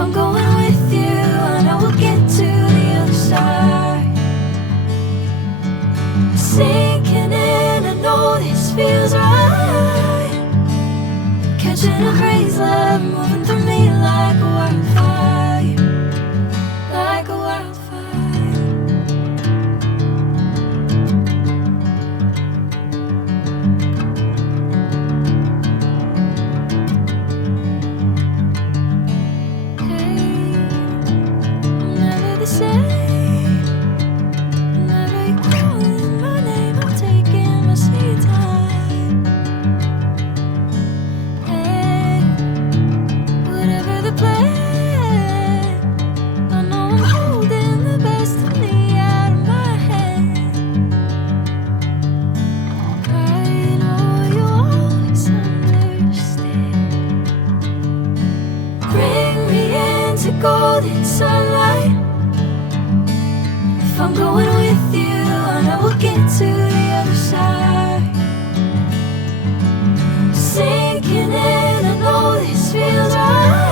I'm going with you, I know we'll get to the other side. Sinking in, I know this feels right. Catching a crazy love, moving through me like a wildfire, like a wildfire. Golden sunlight. If I'm going with you, I know we'll get to the other side. Sinking in, I know this feels right.